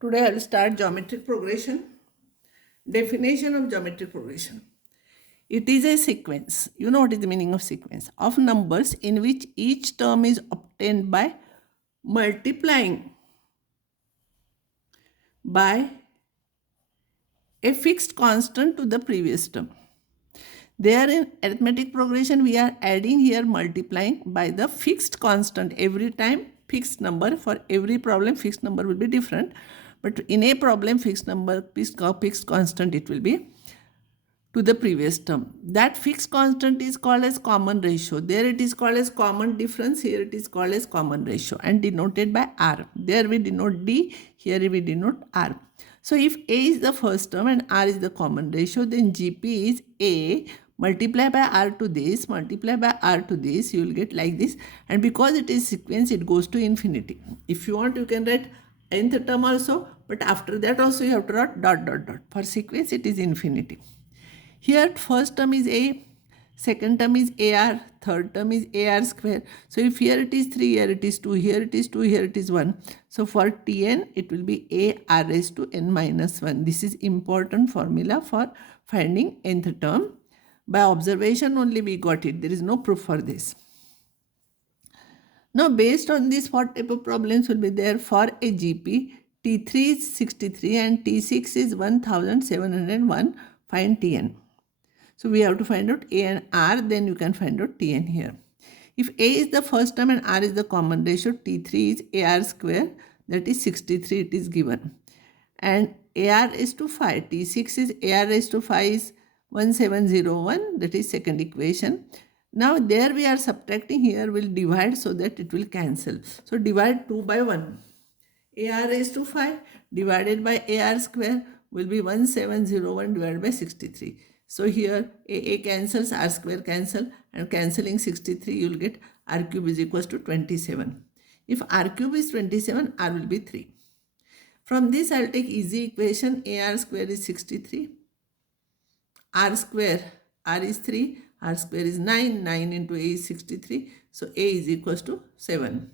Today I will start geometric progression. Definition of geometric progression. It is a sequence. You know what is the meaning of sequence? Of numbers in which each term is obtained by multiplying by a fixed constant to the previous term. There in arithmetic progression, we are adding here multiplying by the fixed constant. Every time fixed number, for every problem fixed number will be different. But in a problem fixed number, fixed constant it will be to the previous term. That fixed constant is called as common ratio. There it is called as common difference. Here it is called as common ratio and denoted by R. There we denote D. Here we denote R. So if A is the first term and R is the common ratio, then GP is A multiply by R to this, multiply by R to this. You will get like this. And because it is sequence, it goes to infinity. If you want, you can write nth term also. But after that also you have to write dot dot dot. For sequence, it is infinity. Here first term is A, second term is AR, third term is AR square. So if here it is 3, here it is 2, here it is 2, here it is 1. So for Tn, it will be AR raised to n minus 1. This is important formula for finding nth term. By observation only we got it. There is no proof for this. Now based on this, what type of problems will be there for a GP? T3 is 63 and T6 is 1701. Find Tn. So we have to find out A and R, then you can find out Tn here. If A is the first term and R is the common ratio, T3 is AR square, that is 63, it is given. And AR is to 5, T6 is AR raised to 5 is 1701, that is second equation. Now there we are subtracting, here we'll divide so that it will cancel. So divide 2 by 1. AR raised to 5 divided by AR square will be 1701 divided by 63. So here A cancels, R square cancel, and cancelling 63 you will get R cube is equals to 27. If R cube is 27, R will be 3. From this I will take easy equation. AR square is 63. R square, R is 3, R square is 9, 9 into A is 63. So A is equals to 7.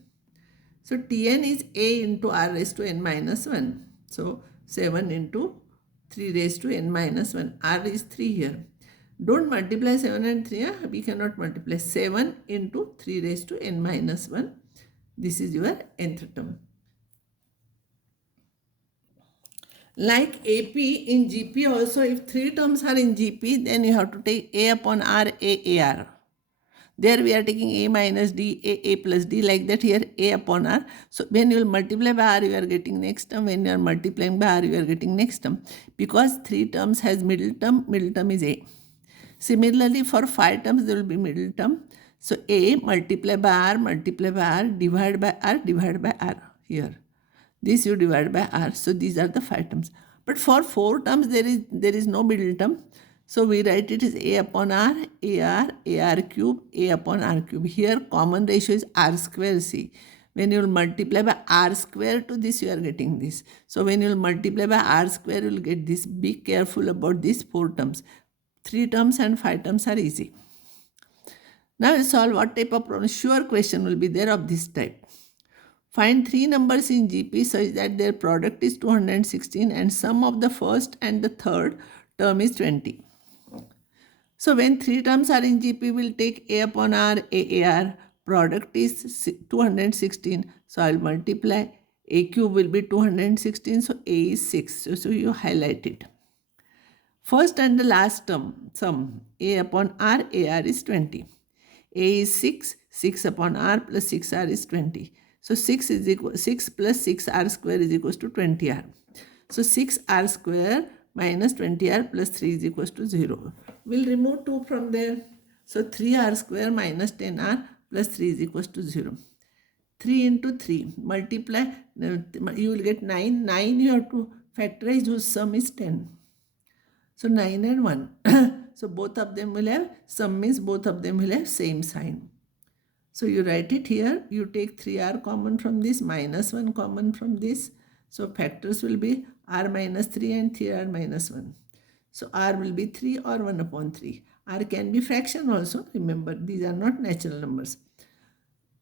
So Tn is A into R raised to n minus 1. So 7 into 3 raised to n minus 1. R is 3 here. Don't multiply 7 and 3. We cannot multiply. 7 into 3 raised to n minus 1. This is your nth term. Like AP, in GP also, if 3 terms are in GP, then you have to take A upon R, A AR. There we are taking A minus D, A plus D, like that here A upon R. So when you will multiply by R, you are getting next term. When you are multiplying by R, you are getting next term. Because 3 terms has middle term is A. Similarly, for 5 terms, there will be middle term. So A multiply by R, divide by R here. This you divide by R. So these are the 5 terms. But for 4 terms, there is no middle term. So we write it as A upon R, AR cube, A upon R cube. Here common ratio is R square C. When you will multiply by R square to this, you are getting this. So when you will multiply by R square, you will get this. Be careful about these 4 terms. 3 terms and 5 terms are easy. Now we'll solve what type of problem. Sure question will be there of this type. Find 3 numbers in GP such that their product is 216 and sum of the first and the third term is 20. So when 3 terms are in GP, we'll take A upon R, AAR. Product is 216. So I'll multiply. A cube will be 216. So A is 6. So you highlight it. First and the last term, sum. A upon R, AR is 20. A is 6. 6 upon R plus 6R is 20. So 6 plus 6R square is equals to 20R. So 6R square minus 20R plus 3 is equals to 0. We'll remove 2 from there. So 3R square minus 10R plus 3 is equals to 0. 3 into 3. Multiply. You will get 9. 9 you have to factorize whose sum is 10. So 9 and 1. So both of them will have, sum means both of them will have same sign. So you write it here. You take 3R common from this, minus 1 common from this. So factors will be R minus 3 and 3R minus 1. So R will be 3 or 1 upon 3. R can be fraction also. Remember, these are not natural numbers.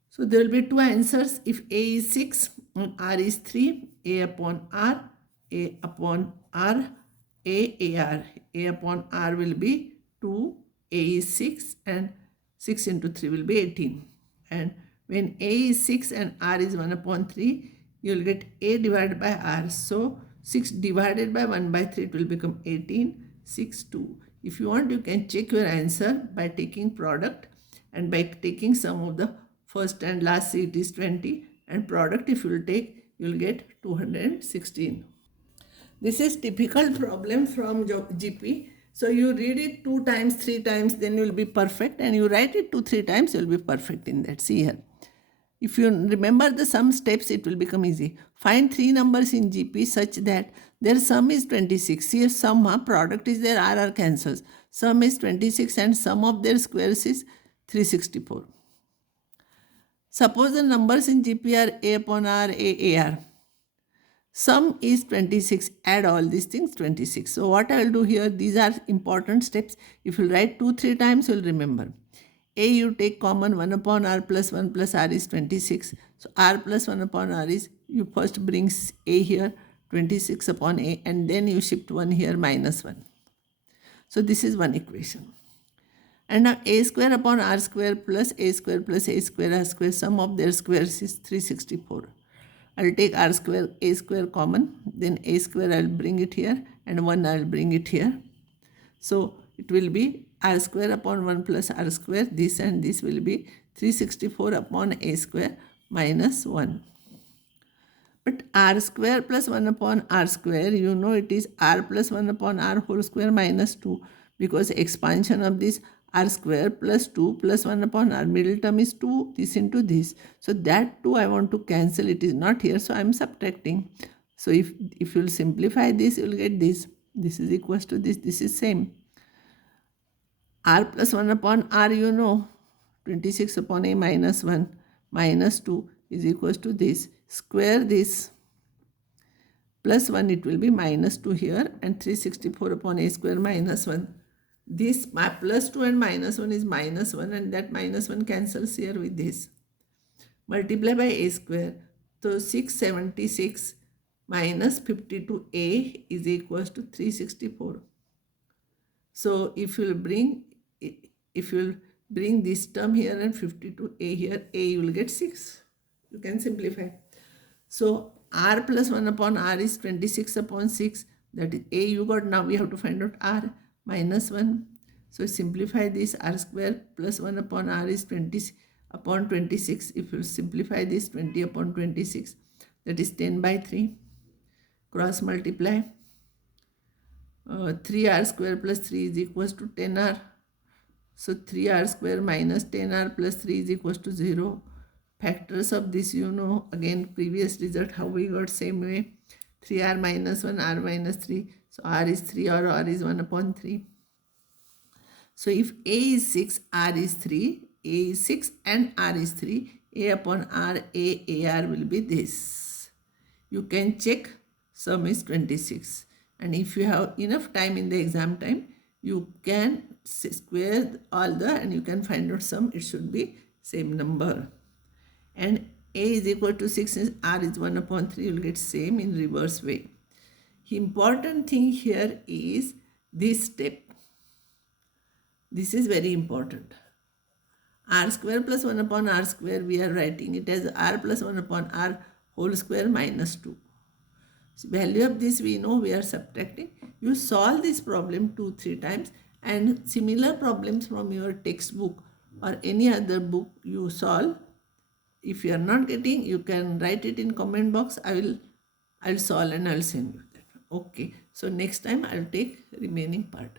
So there will be 2 answers. If A is 6 and R is 3, A upon R A upon R, A R. A upon R will be 2, A is 6, and 6 into 3 will be 18. And when A is 6 and R is 1 upon 3, you will get A divided by R. So 6 divided by 1 by 3, it will become 18, 6, 2. If you want, you can check your answer by taking product, and by taking sum of the first and last C, it is 20, and product if you will take, you will get 216. This is typical problem from GP. So you read it 2 times, 3 times, then you will be perfect, and you write it 2, 3 times, you will be perfect in that. See here. If you remember the sum steps, it will become easy. Find 3 numbers in GP such that their sum is 26. Here sum, product is there, R cancels. Sum is 26 and sum of their squares is 364. Suppose the numbers in GP are A upon R, A, AR. Sum is 26. Add all these things, 26. So what I will do here, these are important steps. If you write 2, 3 times, you will remember. A you take common, 1 upon R plus 1 plus R is 26. So R plus 1 upon R is, you first bring A here, 26 upon A, and then you shift 1 here, minus 1. So this is one equation. And now A square upon R square plus A square plus A square R square, sum of their squares is 364. I will take R square, A square common, then A square I will bring it here, and 1 I will bring it here. So it will be R square upon 1 plus R square, this and this will be 364 upon A square minus 1. But R square plus 1 upon R square, you know it is R plus 1 upon R whole square minus 2, because expansion of this R square plus 2 plus 1 upon R, middle term is 2, this into this. So that 2 I want to cancel, it is not here, so I am subtracting. So if you will simplify this, you will get this. This is equals to this, this is same. R plus 1 upon R, you know, 26 upon A minus 1 minus 2 is equals to this. Square this, plus 1, it will be minus 2 here, and 364 upon A square minus 1. This plus 2 and minus 1 is minus 1, and that minus 1 cancels here with this. Multiply by A square. So 676 minus 52A is equals to 364. So if you will bring this term here and 52A here, A you will get 6. You can simplify. So R plus 1 upon R is 26 upon 6. That is A you got. Now we have to find out R minus 1. So simplify this. R square plus 1 upon R is 20 upon 26. If you simplify this, 20 upon 26, that is 10 by 3. Cross multiply. 3R square plus 3 is equals to 10R. So 3R square minus 10R plus 3 is equals to 0. Factors of this, you know, again previous result how we got, same way. 3R minus 1, R minus 3. So R is 3 or R is 1 upon 3. So if A is 6, R is 3, A is 6 and R is 3, A upon R, AR will be this. You can check, sum is 26. And if you have enough time in the exam time, you can square all and you can find out sum, it should be same number. And A is equal to 6, R is 1 upon 3, you will get same in reverse way. Important thing here is this step. This is very important. R square plus 1 upon R square, we are writing it as R plus 1 upon R whole square minus 2. So value of this we know, we are subtracting. You solve this problem 2-3 times, and similar problems from your textbook or any other book you solve. If you are not getting, you can write it in comment box. I'll solve and I'll send you that. Okay. So next time I'll take remaining part.